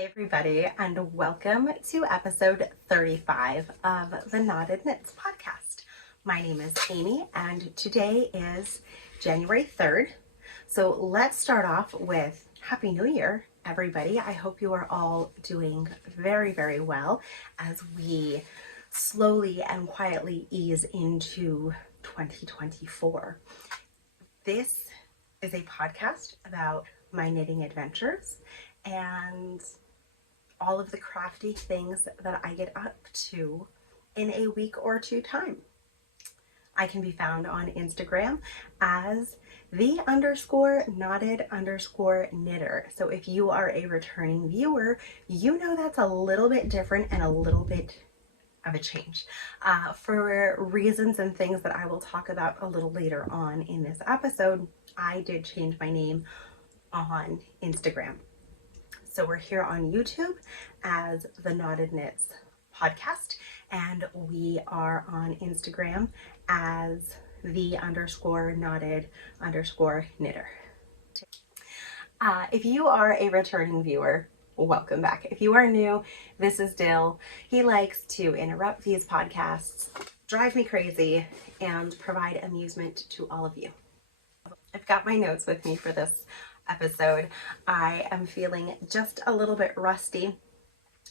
Hi everybody, and welcome to episode 35 of the Knotted Knits podcast. My name is Amy and today is January 3rd. So let's start off with Happy New Year, everybody. I hope you are all doing very, very well as we slowly and quietly ease into 2024. This is a podcast about my knitting adventures and all of the crafty things that I get up to in a week or two time. I can be found on Instagram as _knotted_knitter. So if you are a returning viewer, you know that's a little bit different and a little bit of a change for reasons and things that I will talk about a little later on in this episode. I did change my name on Instagram. So we're here on YouTube as the Knotted Knits podcast, and we are on Instagram as the _knotted_knitter. If you are a returning viewer, welcome back. If you are new, this is Dill. He likes to interrupt these podcasts, drive me crazy, and provide amusement to all of you. I've got my notes with me for this episode. I am feeling just a little bit rusty.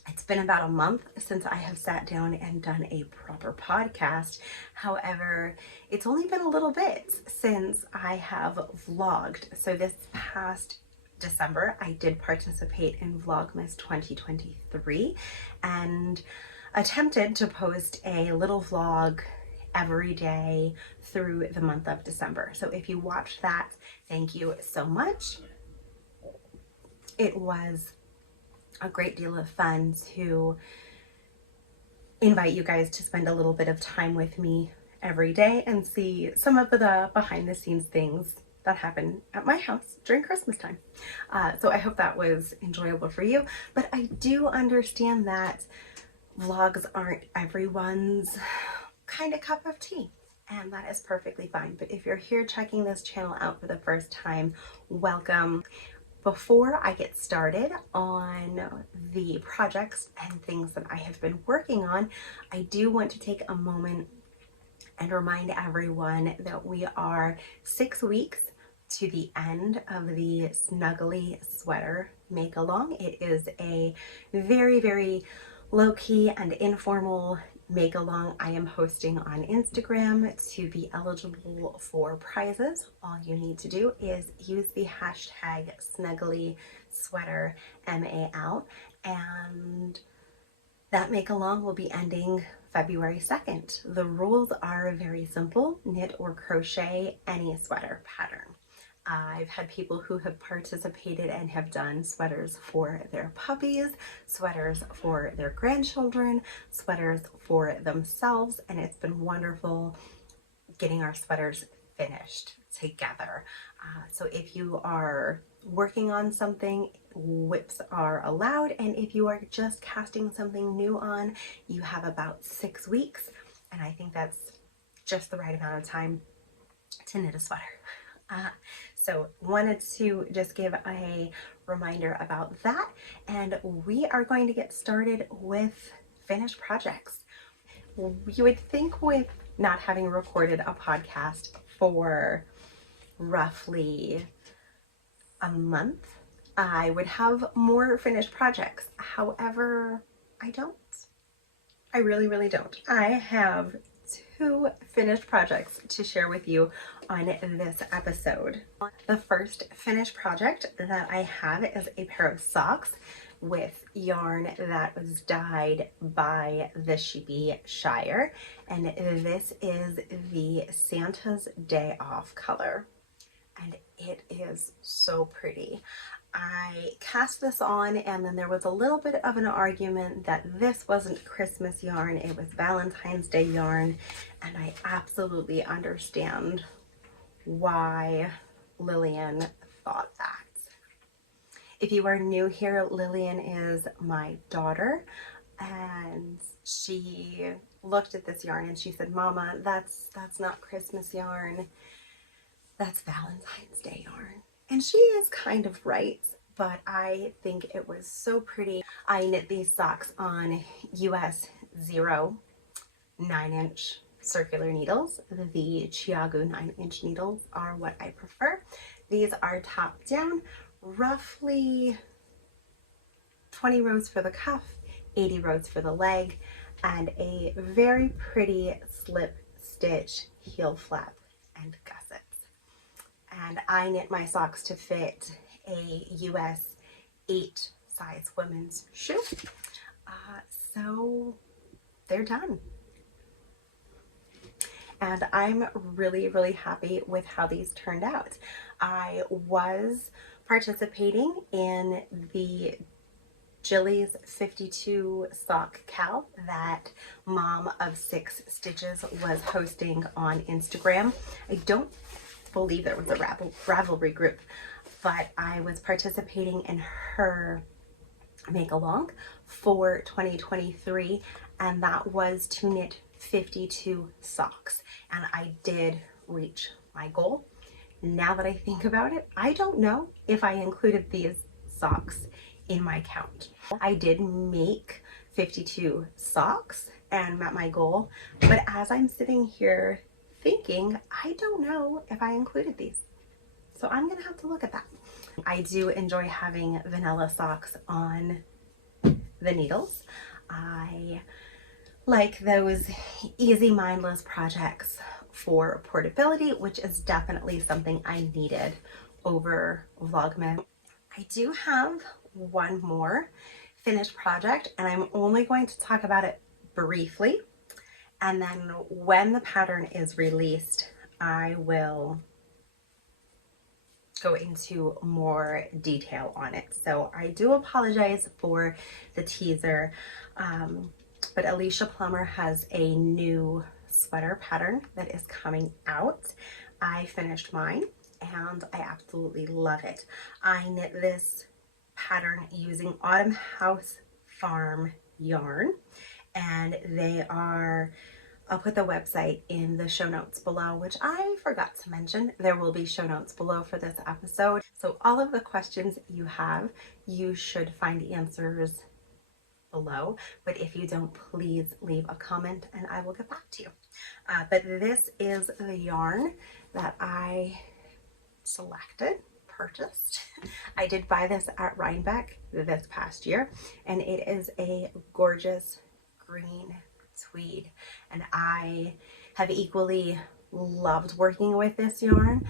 It's been about a month since I have sat down and done a proper podcast. However, it's only been a little bit since I have vlogged. So this past December, I did participate in Vlogmas 2023 and attempted to post a little vlog every day through the month of December. So if you watched that, thank you so much. It was a great deal of fun to invite you guys to spend a little bit of time with me every day and see some of the behind the scenes things that happen at my house during Christmas time. So I hope that was enjoyable for you, but I do understand that vlogs aren't everyone's kind of cup of tea, and that is perfectly fine. But if you're here checking this channel out for the first time, welcome. Before I get started on the projects and things that I have been working on, I do want to take a moment and remind everyone that we are 6 weeks to the end of the Snuggly Sweater Make Along. It is a very, very low-key and informal make along I am hosting on Instagram. To be eligible for prizes, all you need to do is use the hashtag SnugglySweaterMAL, and that make along will be ending February 2nd. The rules are very simple: knit or crochet any sweater pattern. I've had people who have participated and have done sweaters for their puppies, sweaters for their grandchildren, sweaters for themselves, and it's been wonderful getting our sweaters finished together. So if you are working on something, whips are allowed, and if you are just casting something new on, you have about 6 weeks, and I think that's just the right amount of time to knit a sweater. So wanted to just give a reminder about that, and we are going to get started with finished projects. You would think with not having recorded a podcast for roughly a month, I would have more finished projects. However, I don't. I really, really don't. I have 2 finished projects to share with you on this episode. The first finished project that I have is a pair of socks with yarn that was dyed by the Sheepyshire, and this is the Santa's Day Off color, and it is so pretty. I cast this on, and then there was a little bit of an argument that this wasn't Christmas yarn, it was Valentine's Day yarn, and I absolutely understand why Lillian thought that. If you are new here, Lillian is my daughter, and she looked at this yarn and she said, "Mama, that's not Christmas yarn, that's Valentine's Day yarn." And she is kind of right, but I think it was so pretty. I knit these socks on US 0 9-inch circular needles. The Chiagu 9-inch needles are what I prefer. These are top down, roughly 20 rows for the cuff, 80 rows for the leg, and a very pretty slip stitch heel flap and gussets. And I knit my socks to fit a US 8 size women's shoe. So they're done. And I'm really happy with how these turned out. I was participating in the Jilly's 52 sock cal that Mom of 6 Stitches was hosting on Instagram. I don't believe there was a Ravelry group, but I was participating in her make along for 2023, and that was to knit 52 socks, and I did reach my goal. Now that I think about it, I don't know if I included these socks in my count. I did make 52 socks and met my goal, but as I'm sitting here thinking, I don't know if I included these. So I'm gonna have to look at that. I do enjoy having vanilla socks on the needles. I like those easy, mindless projects for portability, which is definitely something I needed over Vlogmas. I do have one more finished project, and I'm only going to talk about it briefly. And then when the pattern is released, I will go into more detail on it. So I do apologize for the teaser, but Alicia Plumber has a new sweater pattern that is coming out. I finished mine and I absolutely love it. I knit this pattern using Autumn House Farm yarn, and they are, I'll put the website in the show notes below, which I forgot to mention. There will be show notes below for this episode. So all of the questions you have, you should find answers below. But if you don't, please leave a comment and I will get back to you. But this is the yarn that I purchased. I did buy this at Rhinebeck this past year, and it is a gorgeous green tweed, and I have equally loved working with this yarn,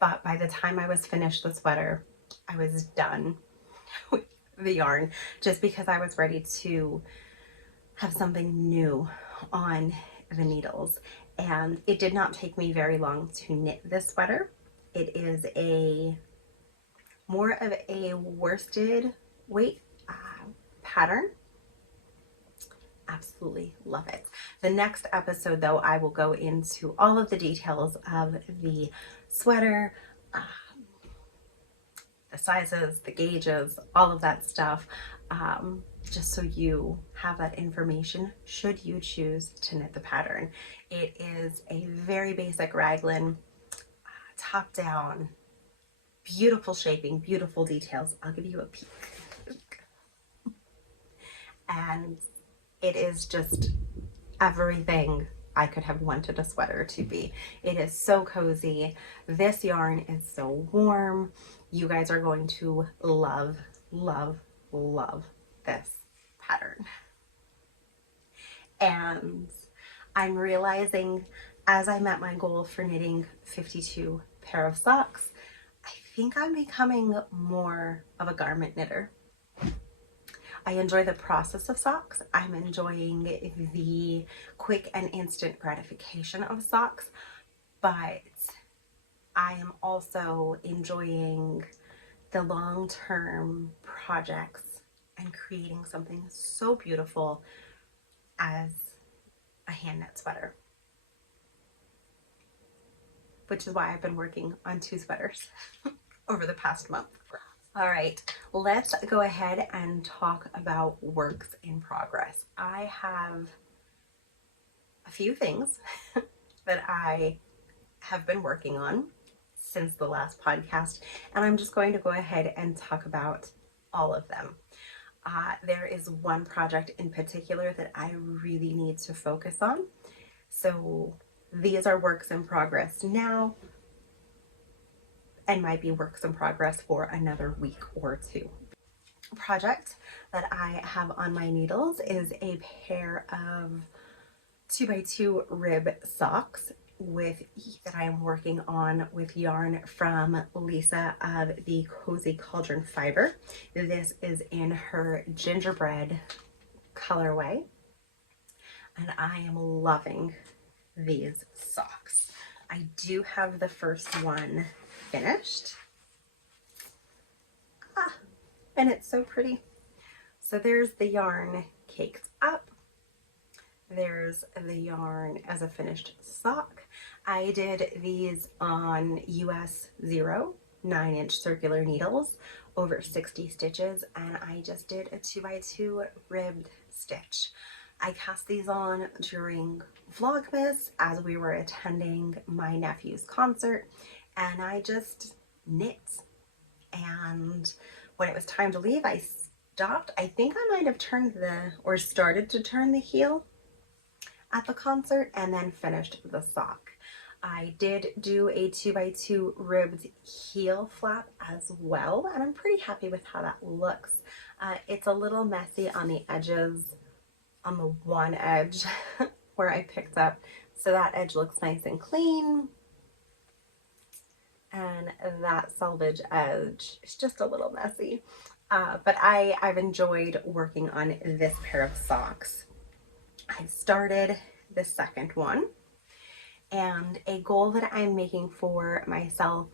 but by the time I was finished the sweater, I was done with the yarn, just because I was ready to have something new on the needles. And it did not take me very long to knit this sweater. It is a more of a worsted weight pattern. Absolutely love it. The next episode though, I will go into all of the details of the sweater, the sizes, the gauges, all of that stuff, just so you have that information should you choose to knit the pattern. It is a very basic raglan, top down, beautiful shaping, beautiful details. I'll give you a peek. And it is just everything I could have wanted a sweater to be. It is so cozy. This yarn is so warm. You guys are going to love, love, love this pattern. And I'm realizing as I met my goal for knitting 52 pair of socks, I think I'm becoming more of a garment knitter. I enjoy the process of socks. I'm enjoying the quick and instant gratification of socks, but I am also enjoying the long-term projects and creating something so beautiful as a hand knit sweater, which is why I've been working on 2 sweaters over the past month. All right, let's go ahead and talk about works in progress. I have a few things that I have been working on since the last podcast, and I'm just going to go ahead and talk about all of them. There is one project in particular that I really need to focus on. So these are works in progress now and might be works in progress for another week or two. Project that I have on my needles is a pair of 2x2 rib socks that I am working on with yarn from Alicia of the Cozy Cauldron Fiber. This is in her Gingerbread colorway, and I am loving these socks. I do have the first one finished. And it's so pretty. So there's the yarn caked up. There's the yarn as a finished sock. I did these on US 0 9-inch circular needles over 60 stitches, and I just did a 2x2 ribbed stitch. I cast these on during Vlogmas as we were attending my nephew's concert, and I just knit. And when it was time to leave, I stopped. I think I might have started to turn the heel at the concert and then finished the sock. I did do a 2x2 ribbed heel flap as well, and I'm pretty happy with how that looks. It's a little messy on the edges, on the one edge where I picked up, so that edge looks nice and clean. And that selvage edge is just a little messy. But I've enjoyed working on this pair of socks. I started the second one, and a goal that I'm making for myself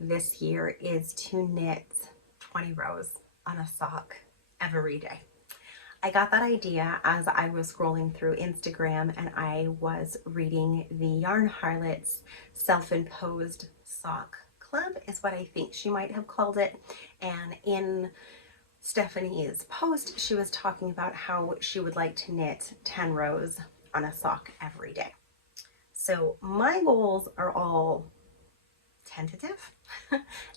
this year is to knit 20 rows on a sock every day. I got that idea as I was scrolling through Instagram, and I was reading the Yarn Harlot's self-imposed sock club is what I think she might have called it. And in Stephanie's post, she was talking about how she would like to knit 10 rows on a sock every day. So my goals are all tentative.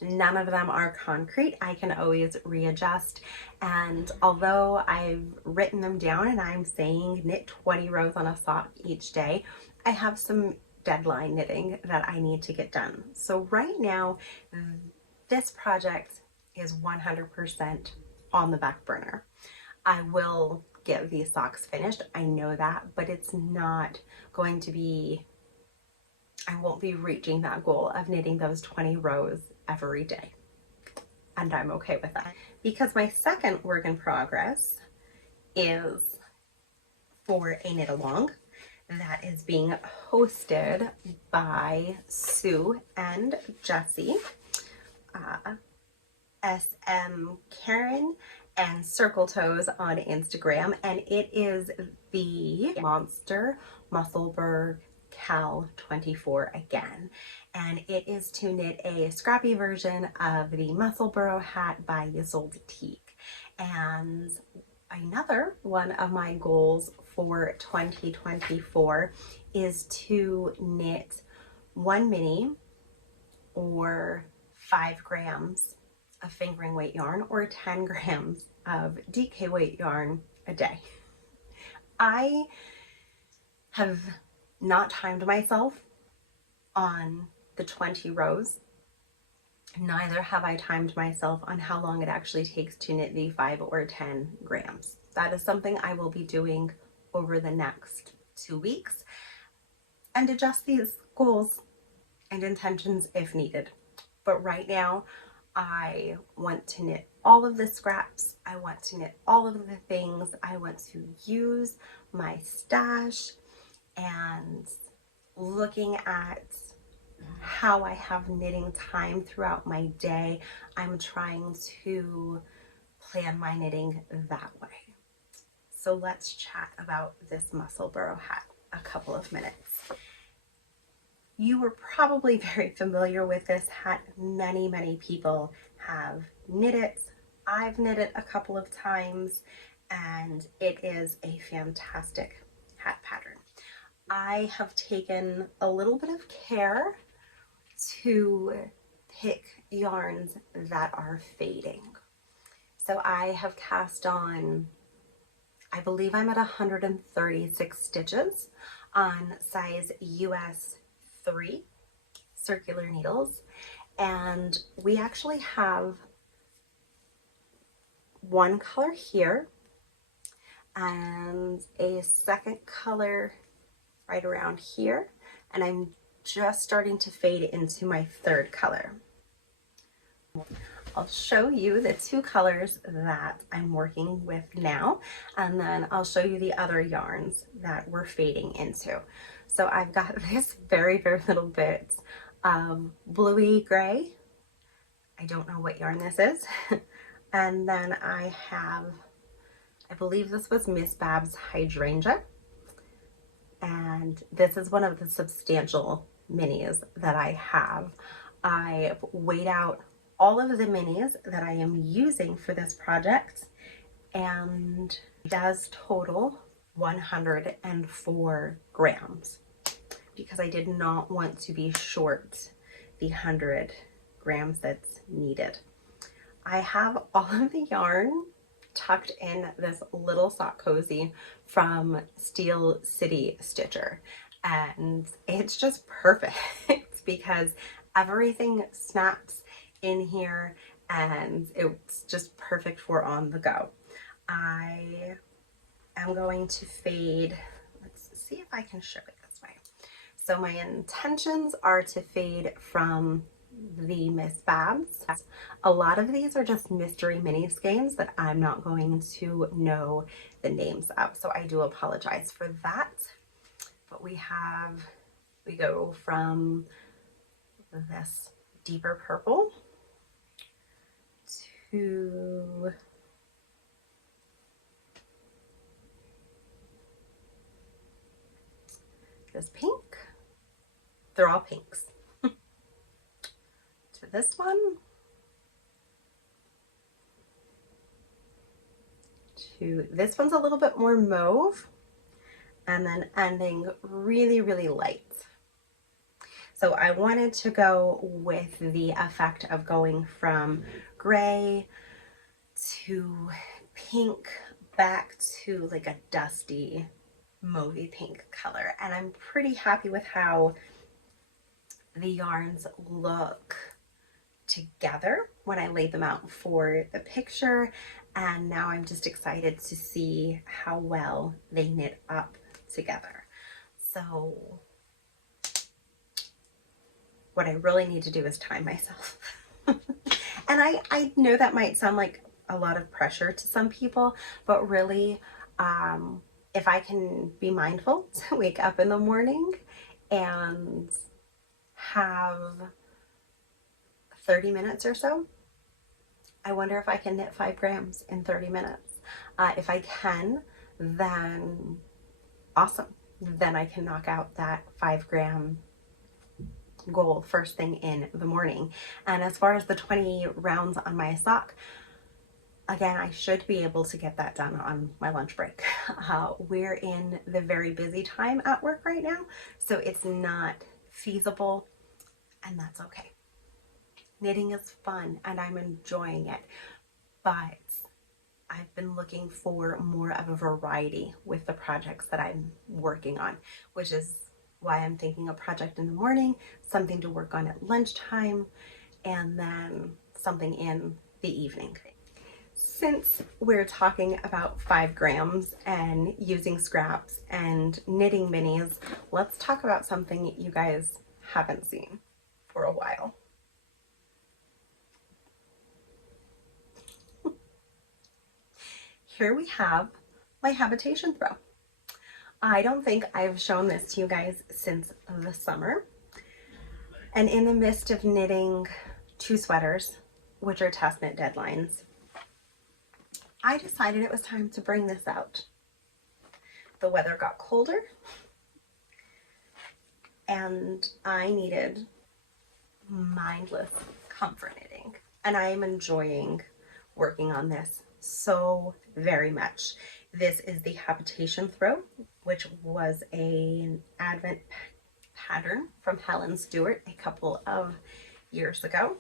None of them are concrete. I can always readjust. And although I've written them down and I'm saying knit 20 rows on a sock each day, I have some deadline knitting that I need to get done. So right now, this project is 100% on the back burner. I will get these socks finished, I know that, but it's not going to be, I won't be reaching that goal of knitting those 20 rows every day. And I'm okay with that. Because my second work in progress is for a knit along that is being hosted by Sue and Jessie, SM Karen and Circle Toes on Instagram, and it is the Monster Musselburgh Cal 24 again, and it is to knit a scrappy version of the Musselburgh Hat by Ysolda Teague. And another one of my goals for 2024 is to knit 1 mini or 5 grams of fingering weight yarn or 10 grams of DK weight yarn a day. I have not timed myself on the 20 rows. Neither have I timed myself on how long it actually takes to knit the 5 or 10 grams. That is something I will be doing over the next 2 weeks and adjust these goals and intentions if needed. But right now, I want to knit all of the scraps. I want to knit all of the things. I want to use my stash, and looking at how I have knitting time throughout my day, I'm trying to plan my knitting that way. So let's chat about this Musselburgh hat a couple of minutes. You were probably very familiar with this hat. Many people have knit it. I've knit it a couple of times, and it is a fantastic hat pattern. I have taken a little bit of care to pick yarns that are fading. So I have cast on, I believe I'm at 136 stitches on size US 3 circular needles. And we actually have one color here and a second color right around here. And I'm just starting to fade into my third color. I'll show you the two colors that I'm working with now, and then I'll show you the other yarns that we're fading into. So I've got this very little bit of bluey gray. I don't know what yarn this is. And then I have, I believe this was Miss Bab's Hydrangea. And this is one of the substantial minis that I have. I weighed out all of the minis that I am using for this project, and it does total 104 grams because I did not want to be short the 100 grams that's needed. I have all of the yarn tucked in this little sock cozy from Steel City Stitcher, and it's just perfect because everything snaps in here and it's just perfect for on the go. I am going to fade, let's see if I can show it this way. So my intentions are to fade from the Miss Babs. A lot of these are just mystery mini skeins that I'm not going to know the names of, so I do apologize for that. But we go from this deeper purple to this pink. They're all pinks. To this one. To this one's a little bit more mauve. And then ending really light. So I wanted to go with the effect of going from gray to pink back to like a dusty mauvey pink color. And I'm pretty happy with how the yarns look together when I laid them out for the picture. And now I'm just excited to see how well they knit up together. So what I really need to do is time myself. And I know that might sound like a lot of pressure to some people, but really, if I can be mindful to wake up in the morning and have 30 minutes or so, I wonder if I can knit 5 grams in 30 minutes. If I can, then awesome. Then I can knock out that 5 gram goal first thing in the morning. And as far as the 20 rounds on my sock, again, I should be able to get that done on my lunch break. We're in the very busy time at work right now, so it's not feasible, and that's okay. Knitting is fun and I'm enjoying it, but I've been looking for more of a variety with the projects that I'm working on, which is why I'm thinking a project in the morning, something to work on at lunchtime, and then something in the evening. Since we're talking about 5 grams and using scraps and knitting minis, let's talk about something you guys haven't seen for a while. Here we have my Habitation Throw. I don't think I've shown this to you guys since the summer. And in the midst of knitting 2 sweaters, which are test knit deadlines, I decided it was time to bring this out. The weather got colder and I needed mindless comfort knitting. And I am enjoying working on this so very much. This is the Habitation Throw, which was an advent pattern from Helen Stewart a couple of years ago.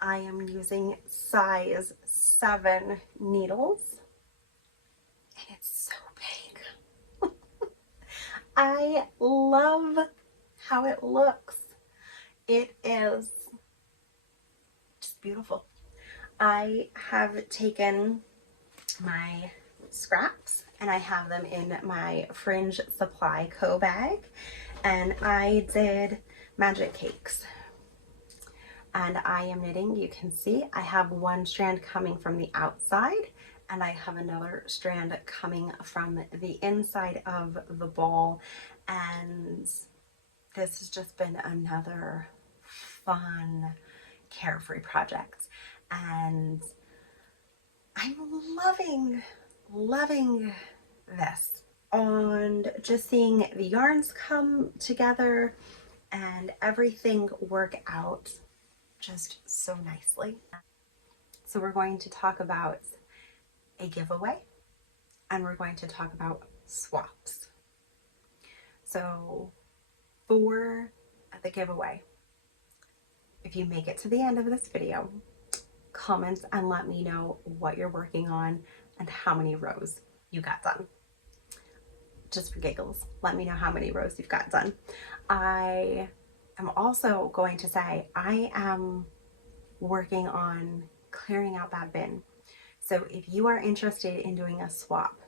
I am using size 7 needles, and it's so big. I love how it looks. It is just beautiful. I have taken my scraps and I have them in my Fringe Supply Co bag, and I did magic cakes. And I am knitting. You can see I have one strand coming from the outside and I have another strand coming from the inside of the ball, and this has just been another fun, carefree project, and I'm loving this, and just seeing the yarns come together and everything work out just so nicely. So we're going to talk about a giveaway, and we're going to talk about swaps. So for the giveaway, if you make it to the end of this video, comment and let me know what you're working on and how many rows you got done. Just for giggles, let me know how many rows you've got done. I am also going to say I am working on clearing out that bin. So if you are interested in doing a swap,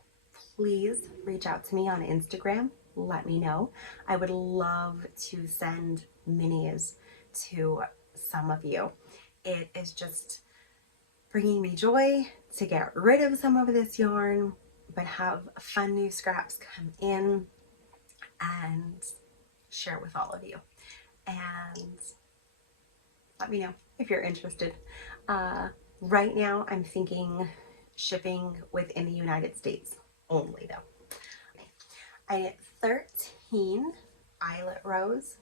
please reach out to me on Instagram. Let me know. I would love to send minis to some of you. It is just bringing me joy to get rid of some of this yarn, but have fun new scraps come in and share with all of you. And let me know if you're interested. Right now I'm thinking shipping within the United States only though. I knit 13 eyelet rows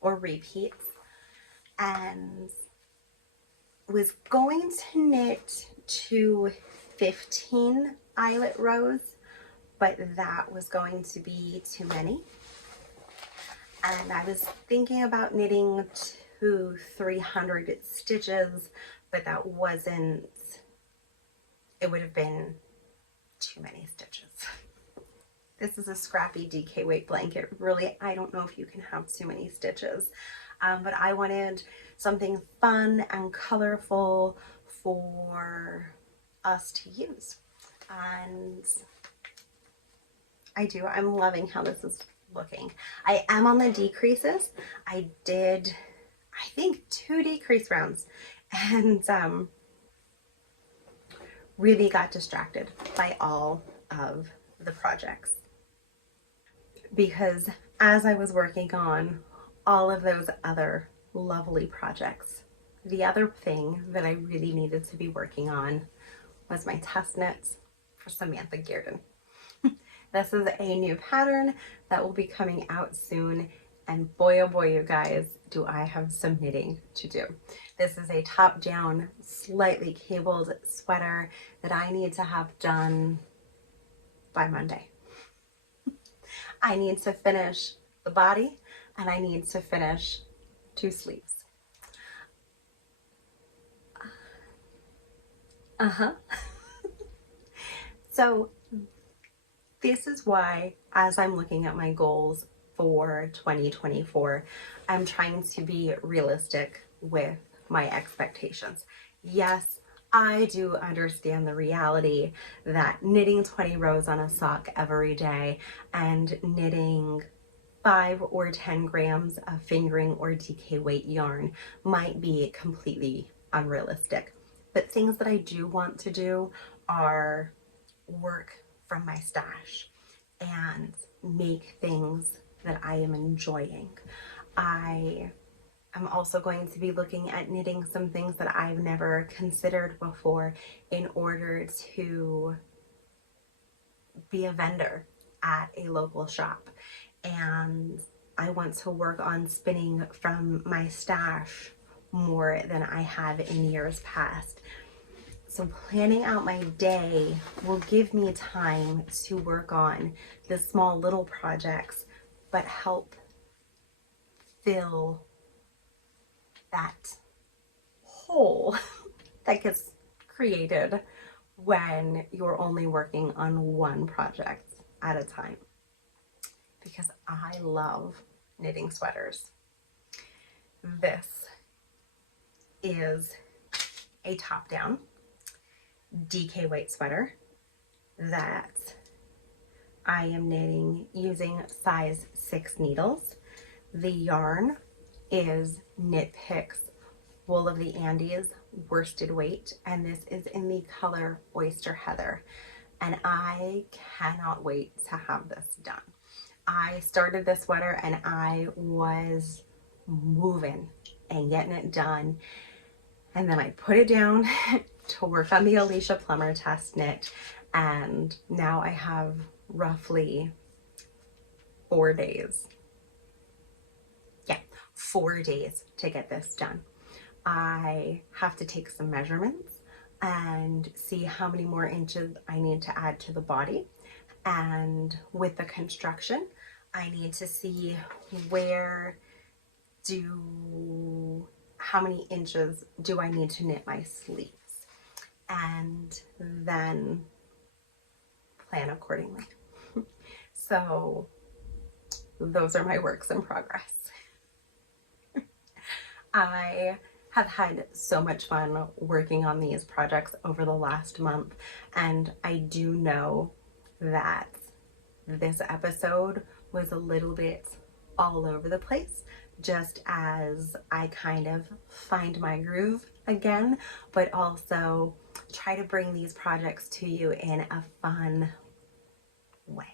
or repeats, and was going to knit to 15 eyelet rows, but that was going to be too many. And I was thinking about knitting to 300 stitches, but that wasn't, it would have been too many stitches. This is a scrappy DK weight blanket. Really, I don't know if you can have too many stitches, but I wanted something fun and colorful for us to use. And I do, I'm loving how this is looking. I am on the decreases. I did, I think, 2 decrease rounds, and really got distracted by all of the projects, because as I was working on all of those other lovely projects, the other thing that I really needed to be working on was my test knits for Samantha Gearden. This is a new pattern that will be coming out soon, and boy oh boy, you guys, do I have some knitting to do. This is a top down, slightly cabled sweater that I need to have done by Monday. I need to finish the body and I need to finish 2 sleeves. So this is why, as I'm looking at my goals for 2024, I'm trying to be realistic with my expectations. Yes, I do understand the reality that knitting 20 rows on a sock every day and knitting 5 or 10 grams of fingering or DK weight yarn might be completely unrealistic. But things that I do want to do are work from my stash and make things that I am enjoying. I am also going to be looking at knitting some things that I've never considered before in order to be a vendor at a local shop. And I want to work on spinning from my stash more than I have in years past. So planning out my day will give me time to work on the small little projects, but help fill that hole that gets created when you're only working on one project at a time, because I love knitting sweaters. This is a top-down DK weight sweater that I am knitting using size 6 needles. The yarn is Knit Picks Wool of the Andes worsted weight, and this is in the color Oyster Heather, and I cannot wait to have this done. I started this sweater and I was moving and getting it done, and then I put it down to work on the Alicia Plumber test knit, and now I have roughly 4 days. Yeah, 4 days to get this done. I have to take some measurements and see how many more inches I need to add to the body, and with the construction I need to see how many inches do I need to knit my sleeves, and then plan accordingly. So those are my works in progress. I have had so much fun working on these projects over the last month, and I do know that this episode was a little bit all over the place, just as I kind of find my groove again, but also try to bring these projects to you in a fun way.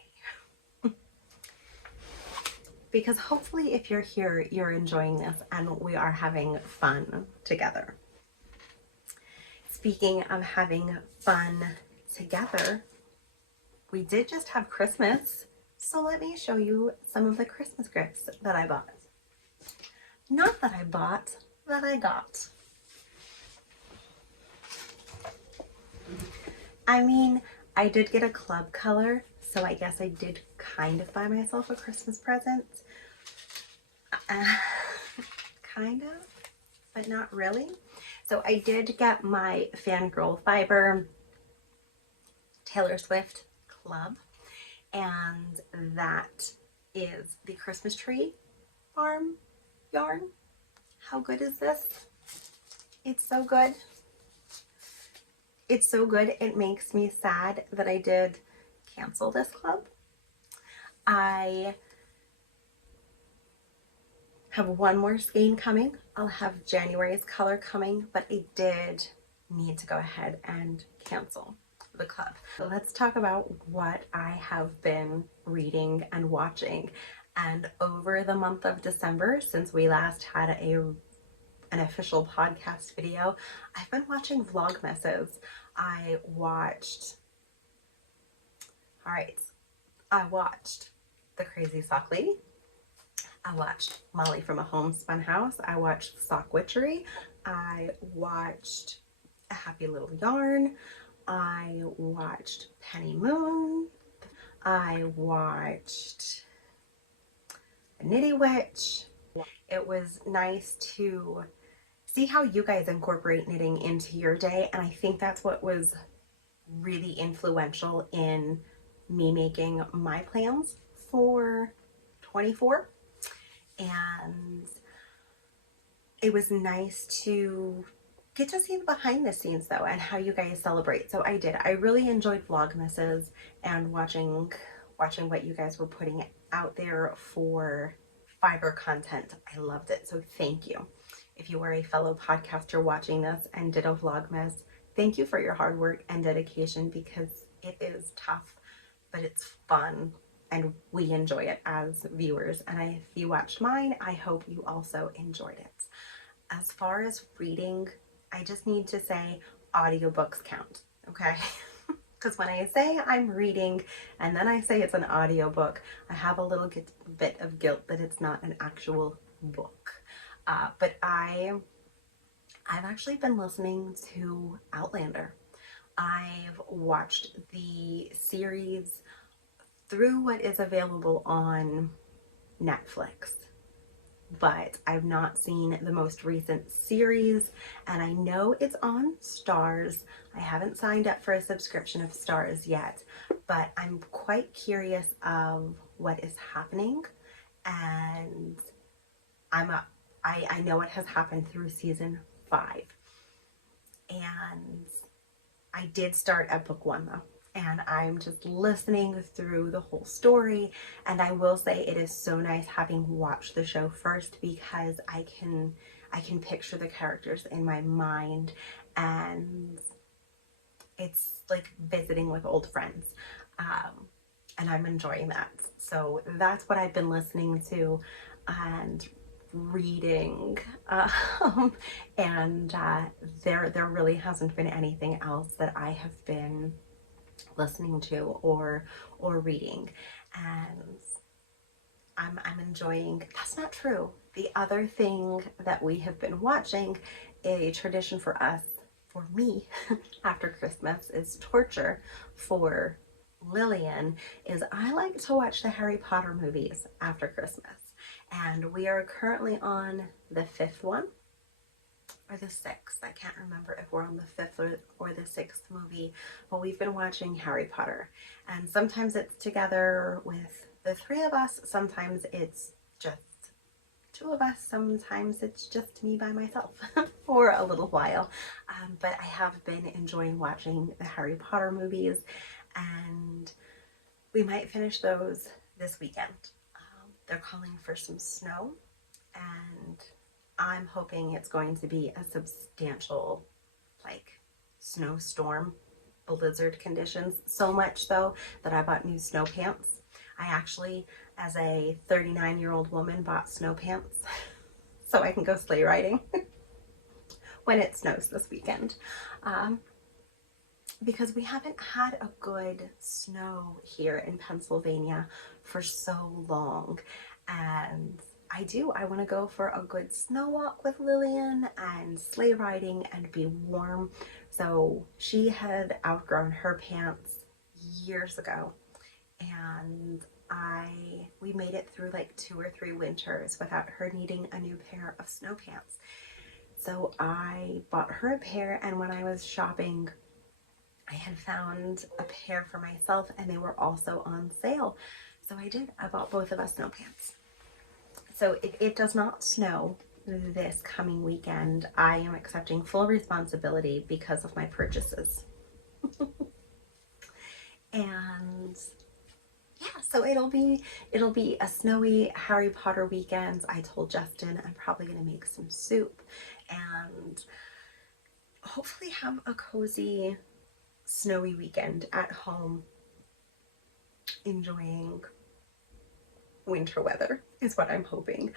Because hopefully if you're here, you're enjoying this and we are having fun together. Speaking of having fun together, we did just have Christmas, so let me show you some of the Christmas gifts that I bought. Not that I bought, that I got. I mean, I did get a club color, so I guess I did kind of buy myself a Christmas present. Kind of, but not really. So I did get my Fangirl Fiber Taylor Swift club, and that is the Christmas Tree Farm yarn. How good is this? It's so good. It's so good. It makes me sad that I did cancel this club. I have one more skein coming. I'll have January's color coming, but I did need to go ahead and cancel the club. So let's talk about what I have been reading and watching. And over the month of December, since we last had an official podcast video, I've been watching Vlogmases. I watched The Crazy Sock Lady. I watched Molly from A Homespun House. I watched Sock Witchery. I watched A Happy Little Yarn. I watched Penny Moon. I watched A Nitty Witch. It was nice to see how you guys incorporate knitting into your day, and I think that's what was really influential in me making my plans for 24. And it was nice to get to see the behind the scenes though, and how you guys celebrate. So I did. I really enjoyed Vlogmases and watching what you guys were putting out there for fiber content. I loved it. So thank you. If you are a fellow podcaster watching this and did a Vlogmas, thank you for your hard work and dedication, because it is tough, but it's fun and we enjoy it as viewers. And if you watched mine, I hope you also enjoyed it. As far as reading, I just need to say audiobooks count, okay? Because when I say I'm reading and then I say it's an audiobook, I have a little bit of guilt that it's not an actual book. But I've actually been listening to Outlander. I've watched the series through what is available on Netflix. but I've not seen the most recent series, and I know it's on Stars. I haven't signed up for a subscription of Stars yet, but I'm quite curious of what is happening, and I know it has happened through season 5, and I did start at book 1 though, and I'm just listening through the whole story. And I will say it is so nice having watched the show first, because I can picture the characters in my mind, and it's like visiting with old friends, and I'm enjoying that. So that's what I've been listening to and reading, and there really hasn't been anything else that I have been listening to or reading, and I'm enjoying. That's not true. The other thing that we have been watching, a tradition for us, for me, after Christmas, is torture for Lillian, is I like to watch the Harry Potter movies after Christmas. And we are currently on the 5th one, or the 6th. I can't remember if we're on the 5th or the 6th movie, but we've been watching Harry Potter. And sometimes it's together with the 3 of us, sometimes it's just 2 of us, sometimes it's just me by myself for a little while. But I have been enjoying watching the Harry Potter movies, and we might finish those this weekend. They're calling for some snow, and I'm hoping it's going to be a substantial, like, snowstorm, blizzard conditions. So much so that I bought new snow pants. I actually, as a 39-year-old woman, bought snow pants so I can go sleigh riding when it snows this weekend. Because we haven't had a good snow here in Pennsylvania for so long, and I want to go for a good snow walk with Lillian and sleigh riding and be warm. So she had outgrown her pants years ago, and we made it through like 2 or 3 winters without her needing a new pair of snow pants. So I bought her a pair, and when I was shopping, I had found a pair for myself, and they were also on sale. So I bought both of us snow pants. So it does not snow this coming weekend. I am accepting full responsibility because of my purchases. And yeah, so it'll be a snowy Harry Potter weekend. I told Justin I'm probably gonna make some soup and hopefully have a cozy snowy weekend at home, enjoying winter weather is what I'm hoping.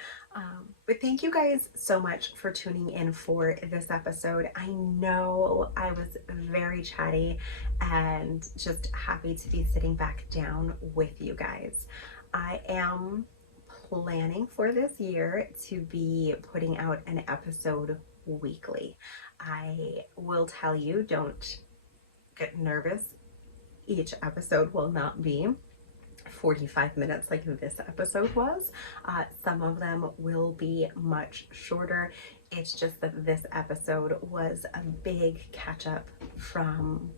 But thank you guys so much for tuning in for this episode. I know I was very chatty and just happy to be sitting back down with you guys. I am planning for this year to be putting out an episode weekly. I will tell you, don't get nervous. Each episode will not be 45 minutes like this episode was. Some of them will be much shorter. It's just that this episode was a big catch up from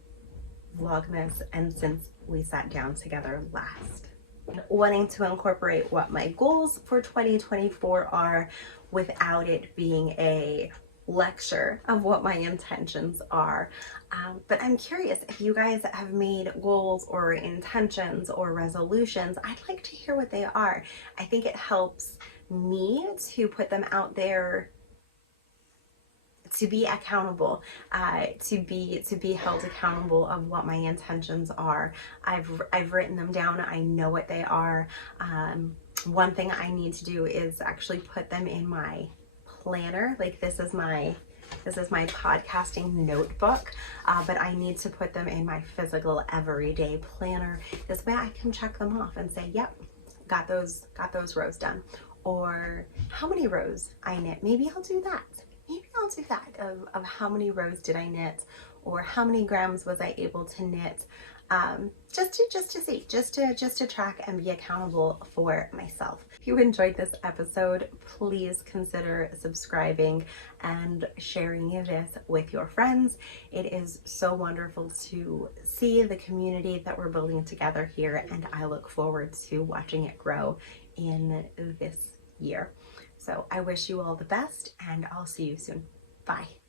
Vlogmas and since we sat down together last. Wanting to incorporate what my goals for 2024 are without it being a lecture of what my intentions are. But I'm curious if you guys have made goals or intentions or resolutions. I'd like to hear what they are. I think it helps me to put them out there, to be accountable, to be held accountable of what my intentions are. I've written them down. I know what they are. One thing I need to do is actually put them in my planner. Like this is my podcasting notebook, but I need to put them in my physical everyday planner. This way I can check them off and say, yep, got those rows done. Or how many rows I knit. Maybe I'll do that. Of how many rows did I knit, or how many grams was I able to knit, just to see, just to track and be accountable for myself. If you enjoyed this episode, please consider subscribing and sharing this with your friends. It is so wonderful to see the community that we're building together here, and I look forward to watching it grow in this year. So I wish you all the best, and I'll see you soon. Bye.